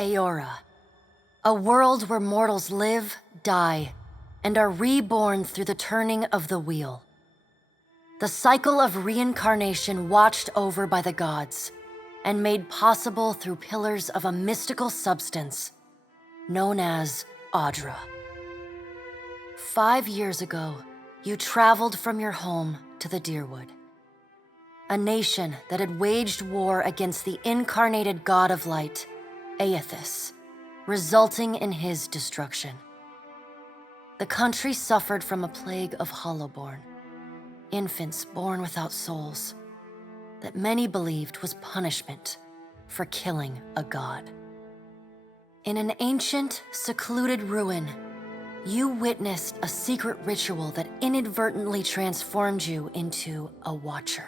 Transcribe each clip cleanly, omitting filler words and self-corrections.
Aora, a world where mortals live, die, and are reborn through the turning of the wheel. The cycle of reincarnation watched over by the gods and made possible through pillars of a mystical substance known as Audra. 5 years ago, you traveled from your home to the Deerwood, a nation that had waged war against the incarnated god of light, Aethys, resulting in his destruction. The country suffered from a plague of hollowborn, infants born without souls, that many believed was punishment for killing a god. In an ancient, secluded ruin, you witnessed a secret ritual that inadvertently transformed you into a watcher.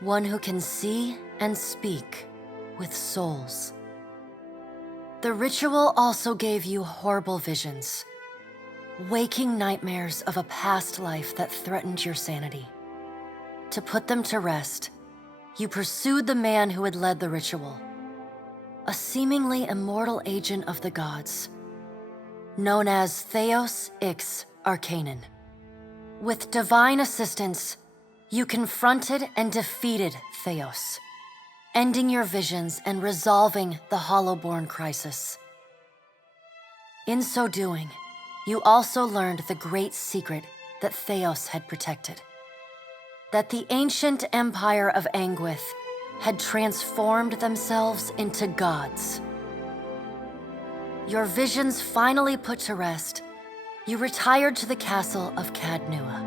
One who can see and speak with souls. The ritual also gave you horrible visions, waking nightmares of a past life that threatened your sanity. To put them to rest, you pursued the man who had led the ritual, a seemingly immortal agent of the gods, known as Theos Ix Arcanon. With divine assistance, you confronted and defeated Theos, ending your visions and resolving the Hollowborn crisis. In so doing, you also learned the great secret that Theos had protected. That the ancient empire of Anguith had transformed themselves into gods. Your visions finally put to rest, you retired to the castle of Cadnua,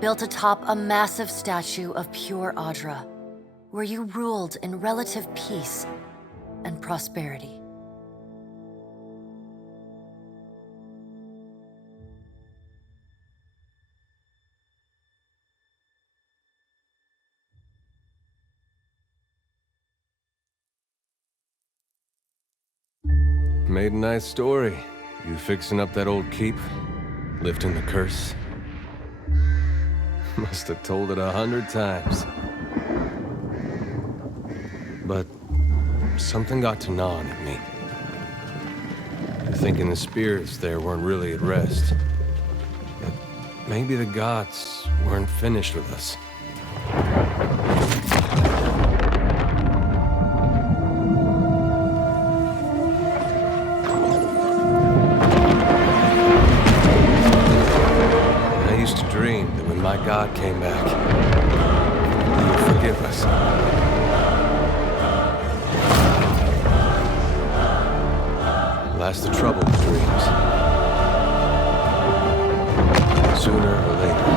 built atop a massive statue of pure Audra, where you ruled in relative peace and prosperity. Made a nice story. You fixing up that old keep? Lifting the curse? Must have told it 100 times. But something got to gnawing at me. Thinking the spirits there weren't really at rest. That maybe the gods weren't finished with us. My God came back. He would forgive us. Last the trouble with dreams. Sooner or later,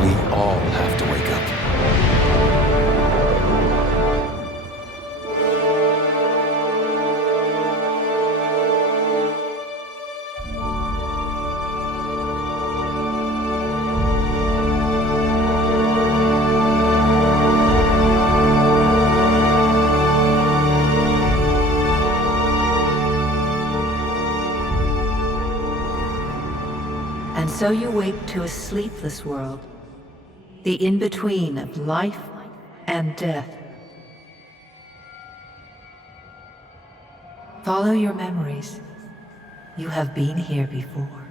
we all have to wake up. So you wake to a sleepless world, the in-between of life and death. Follow your memories. You have been here before.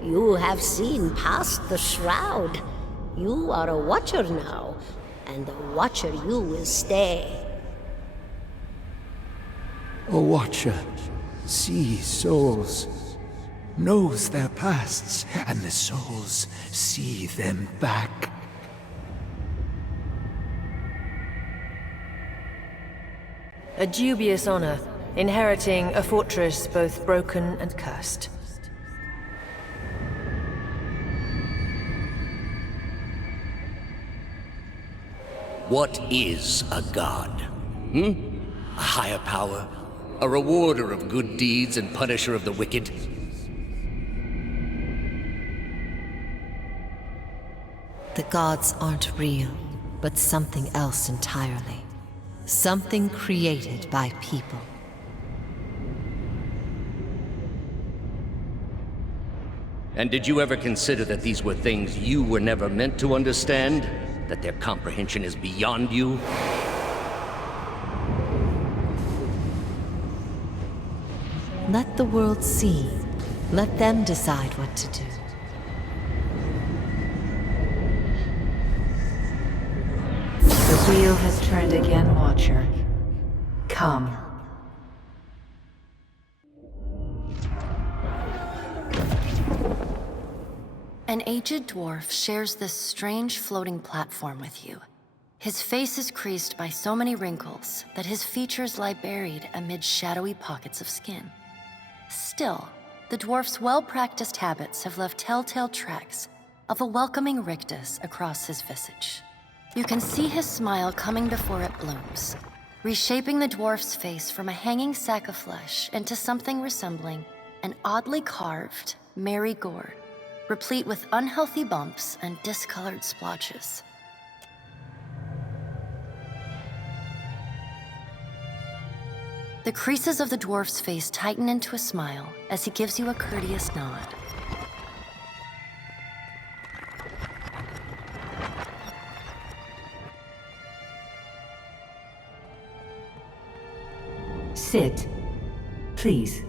You have seen past the shroud. You are a watcher now, and the watcher you will stay. A watcher sees souls, knows their pasts, and the souls see them back. A dubious honor, inheriting a fortress both broken and cursed. What is a god? A higher power? A rewarder of good deeds and punisher of the wicked? The gods aren't real, but something else entirely. Something created by people. And did you ever consider that these were things you were never meant to understand? That their comprehension is beyond you? Let the world see. Let them decide what to do. The wheel has turned again, Watcher. Come. An aged dwarf shares this strange floating platform with you. His face is creased by so many wrinkles that his features lie buried amid shadowy pockets of skin. Still, the dwarf's well-practiced habits have left telltale tracks of a welcoming rictus across his visage. You can see his smile coming before it blooms, reshaping the dwarf's face from a hanging sack of flesh into something resembling an oddly carved, merry gourd, replete with unhealthy bumps and discolored splotches. The creases of the dwarf's face tighten into a smile as he gives you a courteous nod. Sit, please.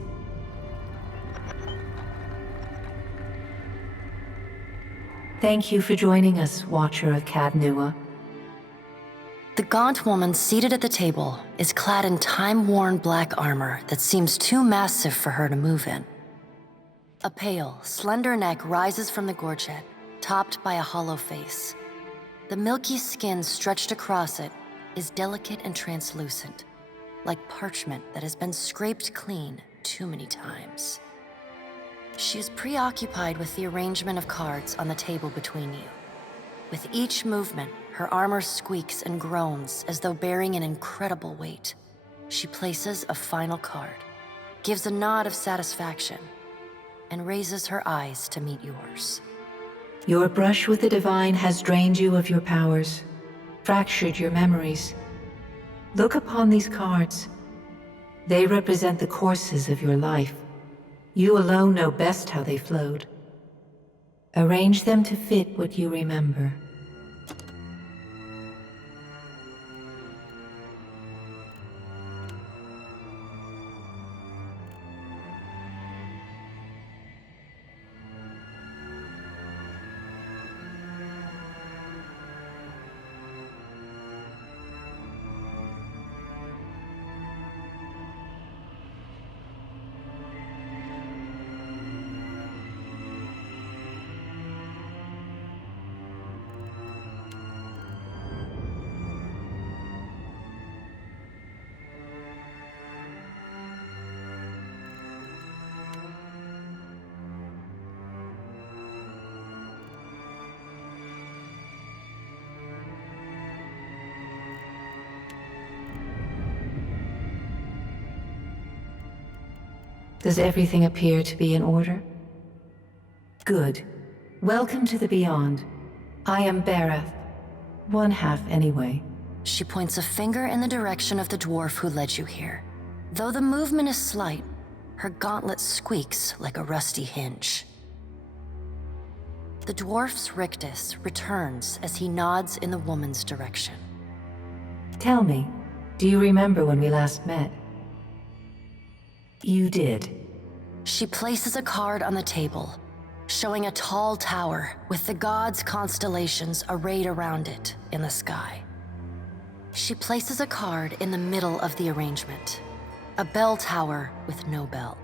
Thank you for joining us, Watcher of Cadnua. The gaunt woman seated at the table is clad in time-worn black armor that seems too massive for her to move in. A pale, slender neck rises from the gorget, topped by a hollow face. The milky skin stretched across it is delicate and translucent, like parchment that has been scraped clean too many times. She is preoccupied with the arrangement of cards on the table between you. With each movement, her armor squeaks and groans as though bearing an incredible weight. She places a final card, gives a nod of satisfaction, and raises her eyes to meet yours. Your brush with the divine has drained you of your powers, fractured your memories. Look upon these cards. They represent the courses of your life. You alone know best how they flowed. Arrange them to fit what you remember. Does everything appear to be in order? Good. Welcome to the Beyond. I am Barath. One half, anyway. She points a finger in the direction of the dwarf who led you here. Though the movement is slight, her gauntlet squeaks like a rusty hinge. The dwarf's rictus returns as he nods in the woman's direction. Tell me, do you remember when we last met? You did. She places a card on the table, showing a tall tower with the gods' constellations arrayed around it in the sky. She places a card in the middle of the arrangement, a bell tower with no bell.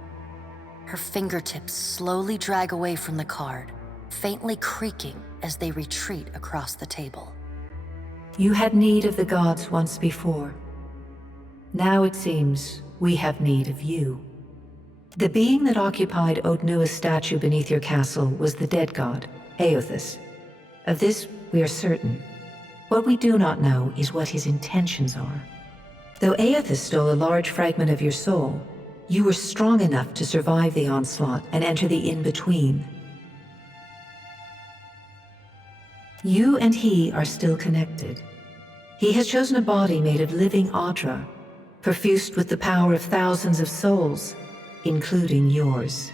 Her fingertips slowly drag away from the card, faintly creaking as they retreat across the table. You had need of the gods once before. Now it seems we have need of you. The being that occupied Odnua's statue beneath your castle was the dead god, Aothus. Of this we are certain. What we do not know is what his intentions are. Though Aothus stole a large fragment of your soul, you were strong enough to survive the onslaught and enter the in-between. You and he are still connected. He has chosen a body made of living Audra, perfused with the power of thousands of souls, including yours.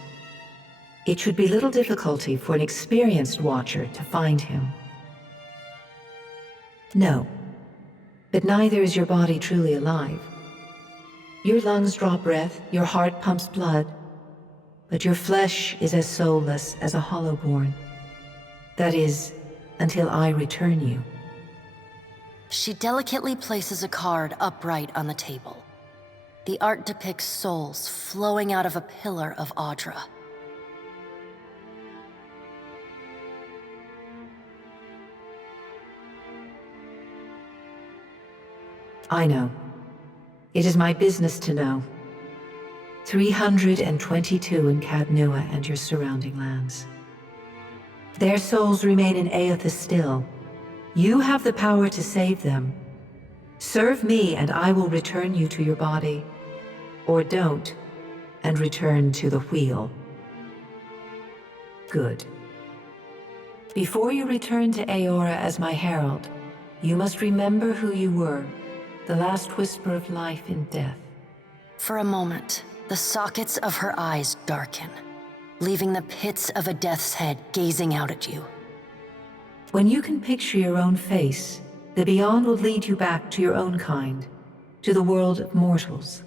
It should be little difficulty for an experienced watcher to find him. No, but neither is your body truly alive. Your lungs draw breath, your heart pumps blood, but your flesh is as soulless as a hollowborn. That is, until I return you. She delicately places a card upright on the table. The art depicts souls flowing out of a pillar of Audra. I know. It is my business to know. 322 in Cadnua and your surrounding lands. Their souls remain in Aethys still. You have the power to save them. Serve me and I will return you to your body. Or don't, and return to the wheel. Good. Before you return to Aora as my herald, you must remember who you were, the last whisper of life in death. For a moment, the sockets of her eyes darken, leaving the pits of a death's head gazing out at you. When you can picture your own face, the Beyond will lead you back to your own kind, to the world of mortals.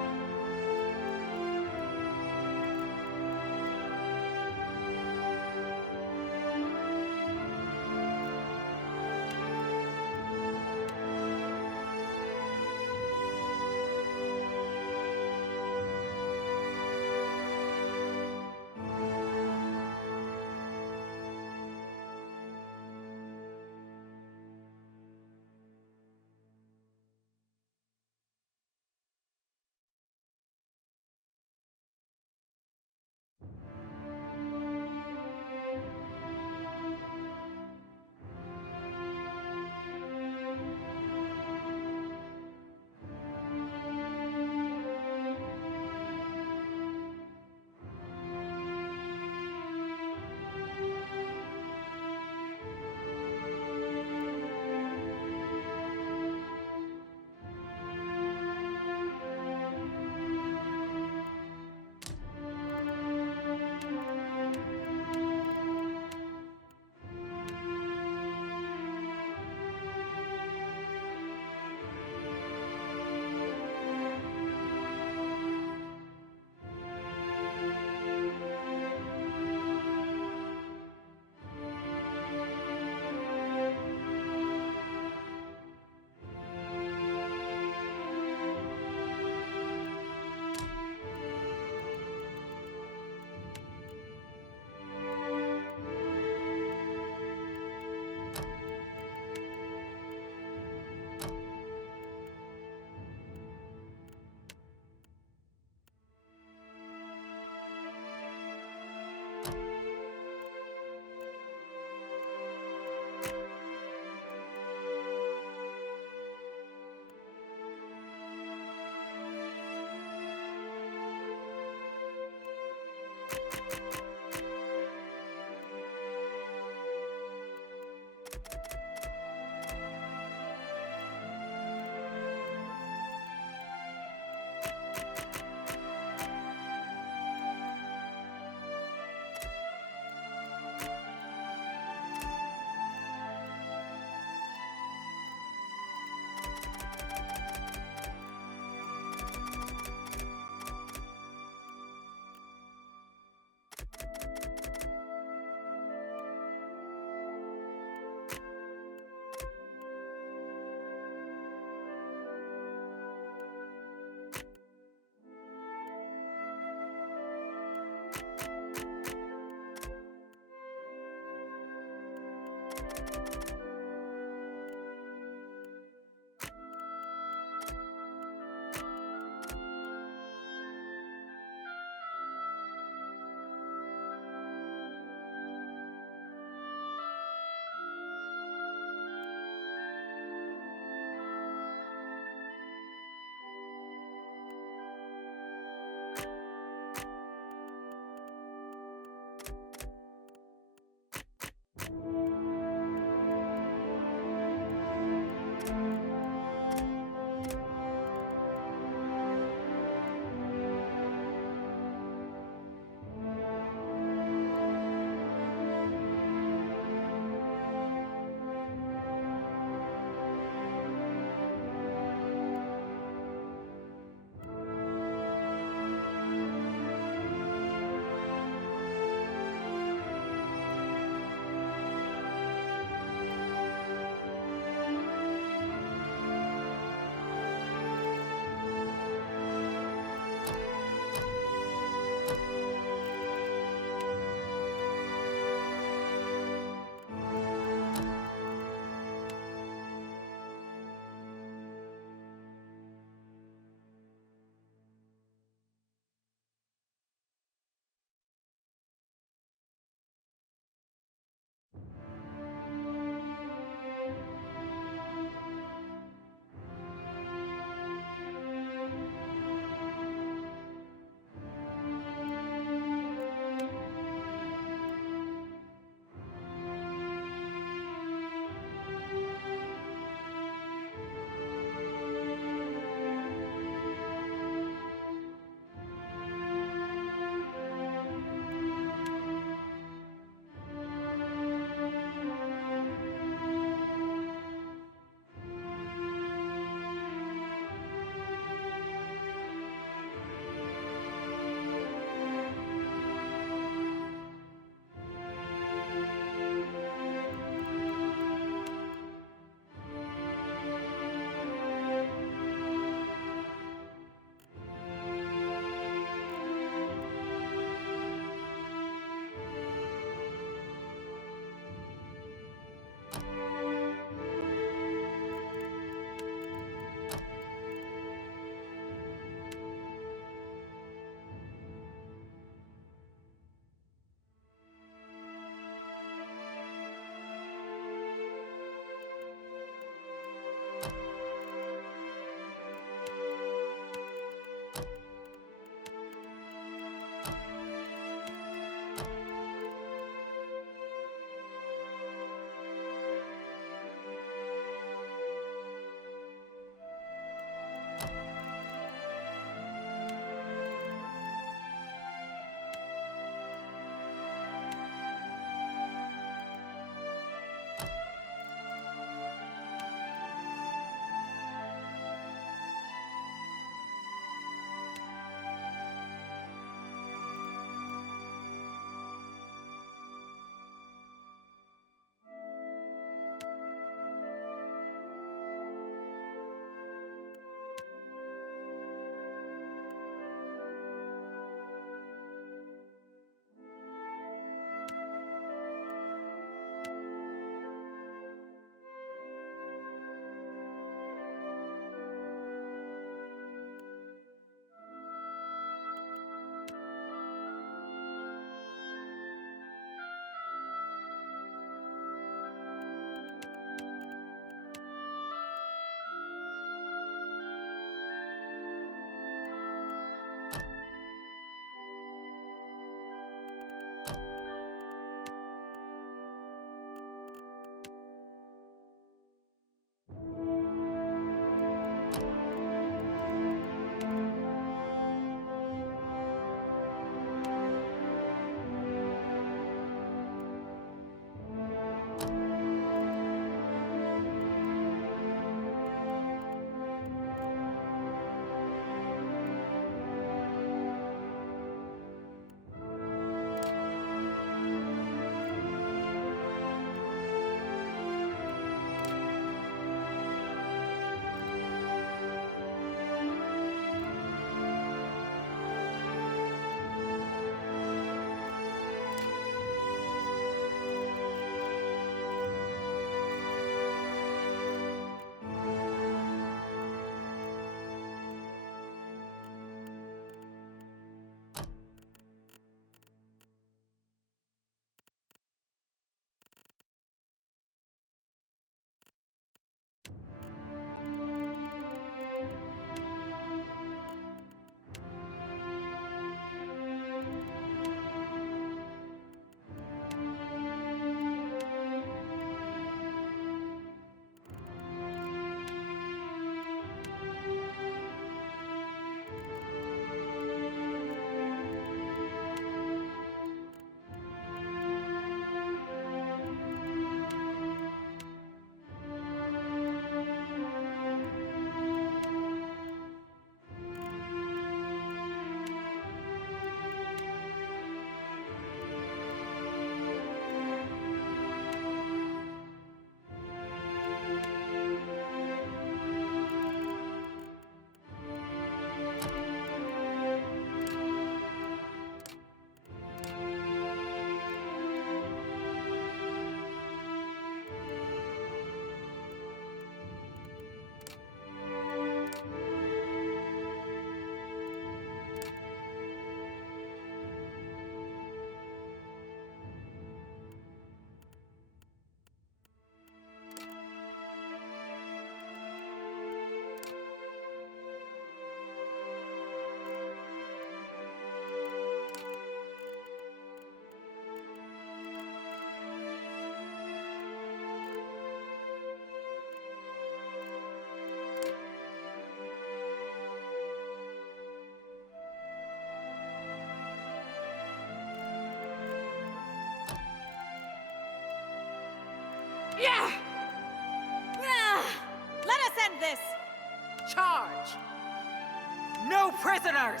No prisoners!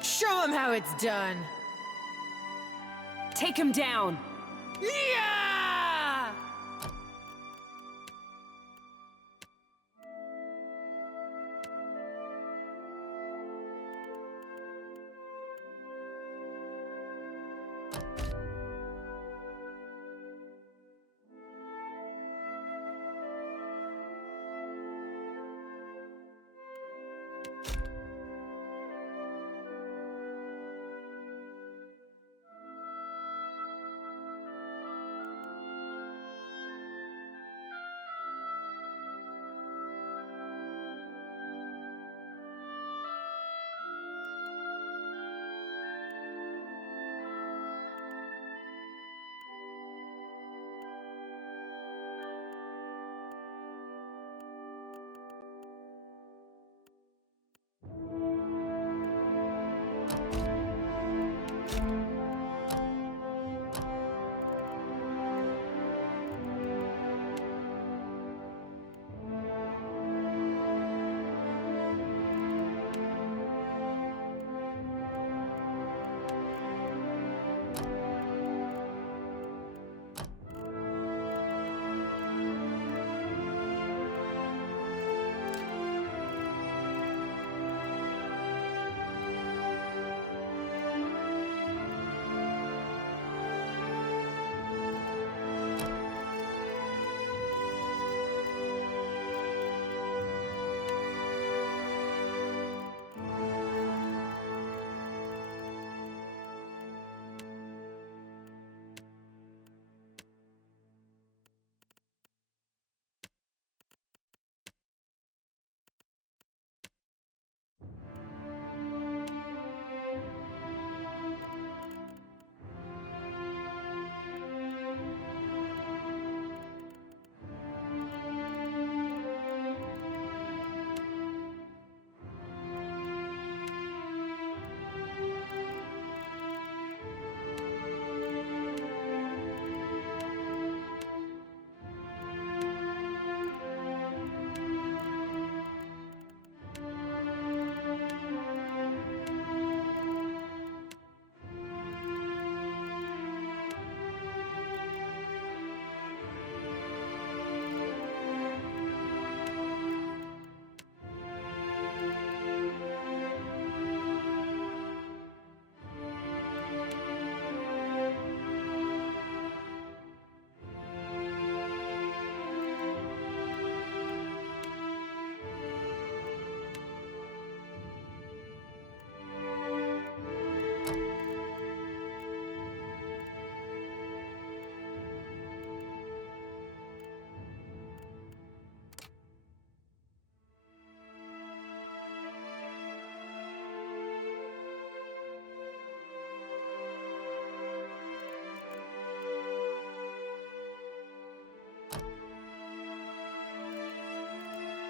Show him how it's done. Take him down! Yeah!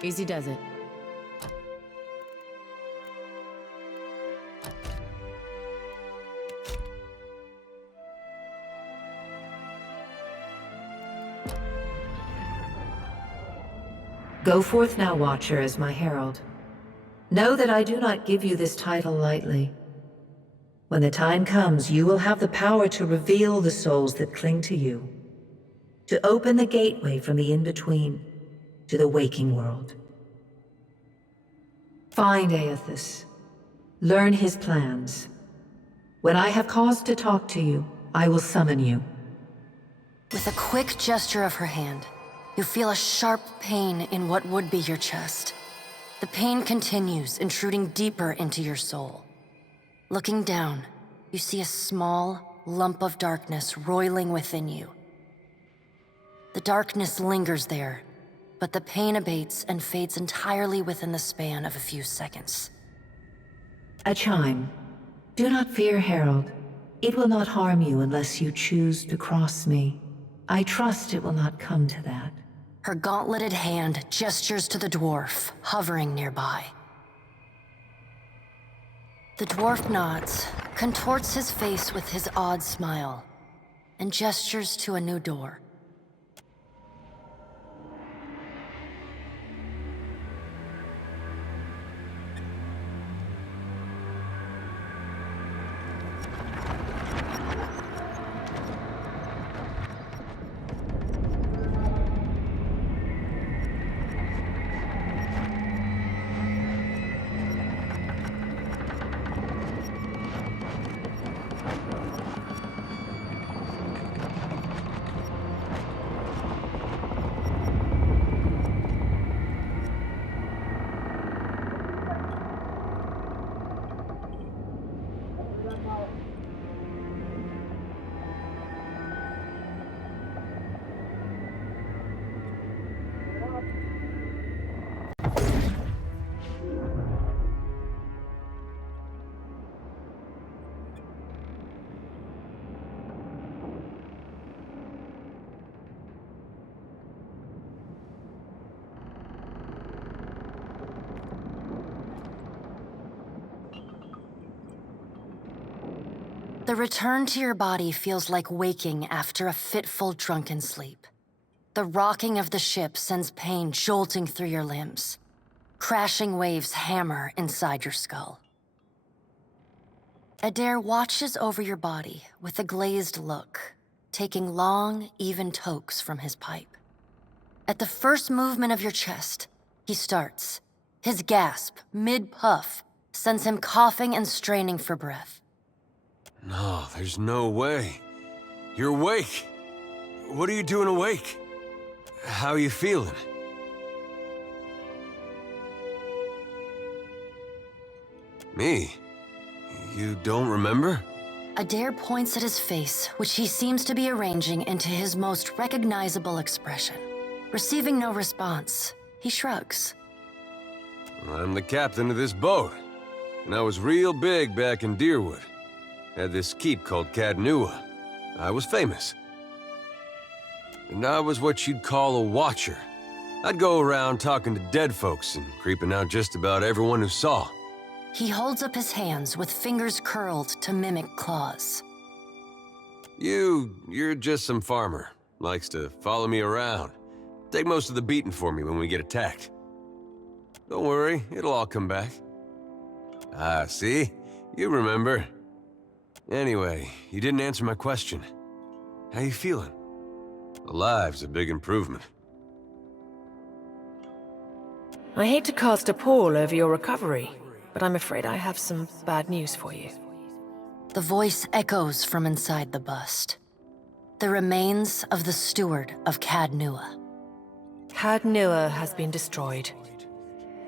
Easy does it. Go forth now, Watcher, as my herald. Know that I do not give you this title lightly. When the time comes, you will have the power to reveal the souls that cling to you, to open the gateway from the in-between to the waking world. Find Aethys. Learn his plans. When I have cause to talk to you, I will summon you. With a quick gesture of her hand, you feel a sharp pain in what would be your chest. The pain continues, intruding deeper into your soul. Looking down, you see a small lump of darkness roiling within you. The darkness lingers there, but the pain abates and fades entirely within the span of a few seconds. A chime. Do not fear, Herald. It will not harm you unless you choose to cross me. I trust it will not come to that. Her gauntleted hand gestures to the dwarf, hovering nearby. The dwarf nods, contorts his face with his odd smile, and gestures to a new door. The return to your body feels like waking after a fitful drunken sleep. The rocking of the ship sends pain jolting through your limbs. Crashing waves hammer inside your skull. Adair watches over your body with a glazed look, taking long, even tokes from his pipe. At the first movement of your chest, he starts. His gasp, mid-puff, sends him coughing and straining for breath. No, there's no way. You're awake. What are you doing awake? How are you feeling? Me? You don't remember? Adair points at his face, which he seems to be arranging into his most recognizable expression. Receiving no response, he shrugs. I'm the captain of this boat, and I was real big back in Deerwood. Had this keep called Cadnua. I was famous. And I was what you'd call a watcher. I'd go around talking to dead folks and creeping out just about everyone who saw. He holds up his hands with fingers curled to mimic claws. You're just some farmer. Likes to follow me around. Take most of the beating for me when we get attacked. Don't worry, it'll all come back. Ah, see? You remember. Anyway, you didn't answer my question. How you feeling? Alive's a big improvement. I hate to cast a pall over your recovery, but I'm afraid I have some bad news for you. The voice echoes from inside the bust. The remains of the steward of Cadnua. Cadnua has been destroyed.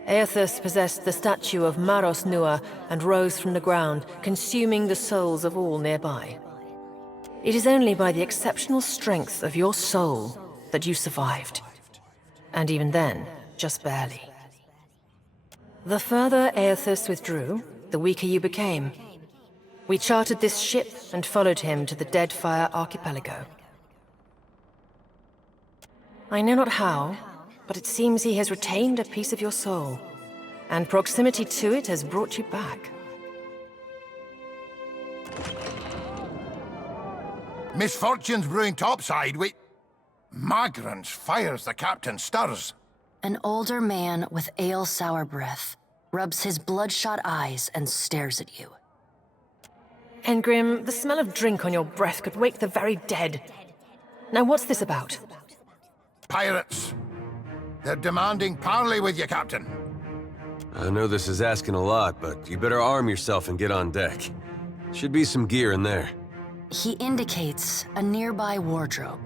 Aethus possessed the statue of Maros Nua and rose from the ground, consuming the souls of all nearby. It is only by the exceptional strength of your soul that you survived. And even then, just barely. The further Aethus withdrew, the weaker you became. We chartered this ship and followed him to the Deadfire archipelago. I know not how, but it seems he has retained a piece of your soul, and proximity to it has brought you back. Misfortune's brewing topside, Magrants fires the captain stirs. An older man with ale-sour breath rubs his bloodshot eyes and stares at you. Engrim, the smell of drink on your breath could wake the very dead. Now what's this about? Pirates. They're demanding parley with you, Captain. I know this is asking a lot, but you better arm yourself and get on deck. Should be some gear in there. He indicates a nearby wardrobe.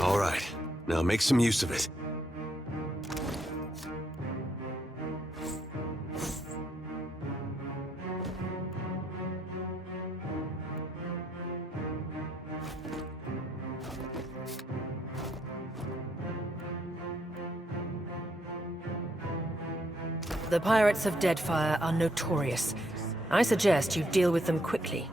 All right, now make some use of it. The pirates of Deadfire are notorious. I suggest you deal with them quickly.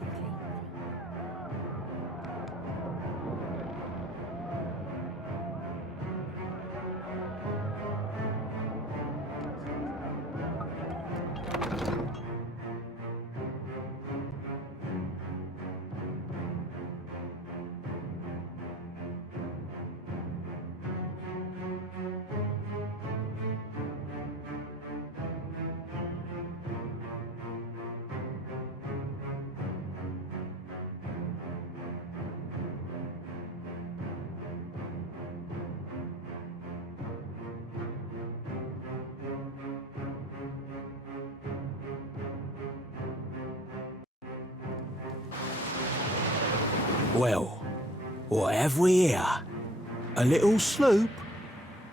Well, what have we here? A little sloop?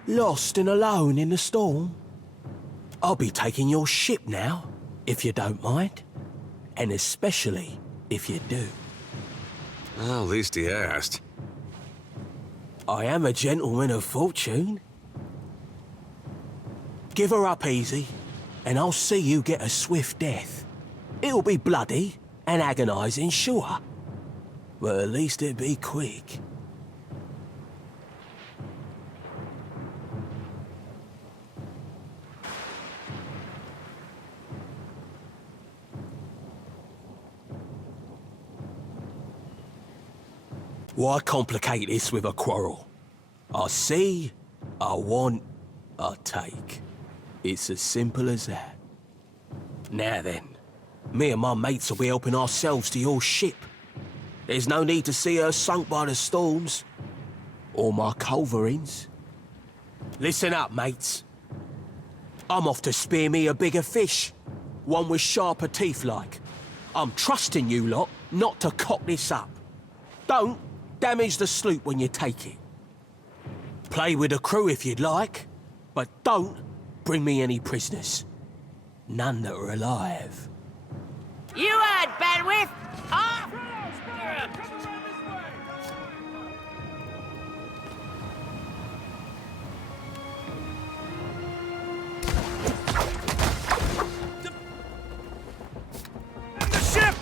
Lost and alone in the storm? I'll be taking your ship now, if you don't mind. And especially if you do. Well, at least he asked. I am a gentleman of fortune. Give her up easy, and I'll see you get a swift death. It'll be bloody and agonizing, sure. But at least it'd be quick. Why complicate this with a quarrel? I see, I want, I take. It's as simple as that. Now then, me and my mates will be helping ourselves to your ship. There's no need to see her sunk by the storms. Or my culverins. Listen up, mates. I'm off to spear me a bigger fish. One with sharper teeth like. I'm trusting you lot not to cock this up. Don't damage the sloop when you take it. Play with the crew if you'd like, but don't bring me any prisoners. None that are alive. You heard, Benwith! The ship!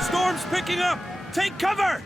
Storm's picking up! Take cover!